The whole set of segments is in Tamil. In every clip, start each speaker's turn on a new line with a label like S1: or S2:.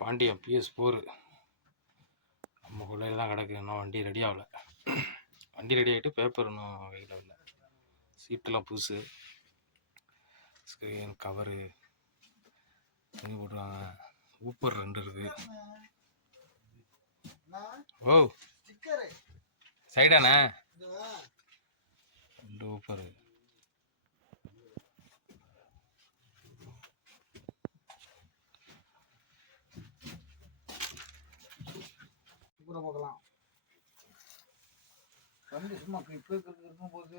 S1: பாண்டியன் பிஎஸ் ஃபோரு நம்ம கொள்ளையில் தான் கிடக்கு. இன்னும் வண்டி ரெடி ஆகல. வண்டி ரெடி ஆகிட்டு பேப்பர் இன்னும் வெயில் இல்லை. சீட்டெல்லாம் புதுசு. ஸ்க்ரீன் கவரு துணி போட்டுருவாங்க ஊப்பர் ரெண்டு இருக்குது ஓ சைடாண்ணே ரெண்டு ஊப்பர்
S2: கூட பார்க்கலாம். வண்டி சும்மா இப்போ இருக்கும் போது.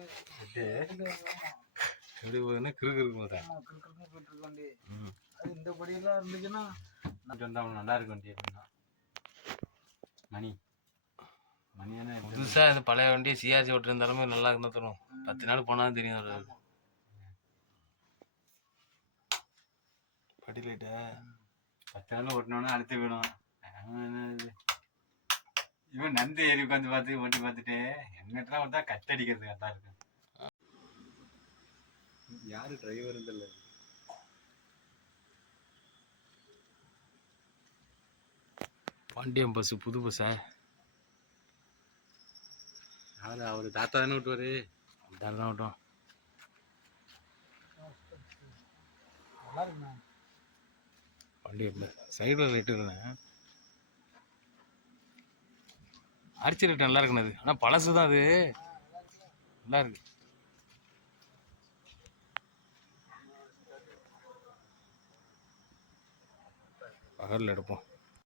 S1: எப்படி போகுதுன்னா கிறுக்கு இருக்கும் போதா.
S2: ஆமா கிறுக்கிறுன்னு போயிட்டு இருக்கு வண்டி.
S1: ம்.
S2: அது இந்த படியெல்லாம் இருந்துச்சுன்னா
S3: வந்தா நல்லா இருக்கு வண்டி அப்படின்னா. மணி. மணி தானே
S1: புதுசாக இந்த பழைய வண்டி சிஆர்சி ஓட்டிருந்தாலுமே நல்லா இருந்தால் தரும் பத்து நாள் போனால் தெரியும் ஒரு படி லைட்டா
S3: பத்து நாள் ஓட்டினோன்னா அடுத்து இது? இவன் நந்து ஏறி உட்காந்து பார்த்து வண்டி பார்த்துட்டு எங்கிட்டலாம் வந்தா கட்டடிக்கிறது கரெக்டாக இருக்கு. யாரு டிரைவர் இல்லை
S1: பாண்டியன் பஸ்ஸு புது பஸ்ஸா
S3: யாரு? அவர் தாத்தா தானே விட்டுவாரு
S1: தான் விட்டோம் வண்டி இல்லை சைடில் லைட்டு இல்லைண்ணே அரிச்சி நல்லா இருக்குண்ணே அது ஆனால் பழசு தான் அது. நல்லா இருக்கு. பகலில் எடுப்போம்.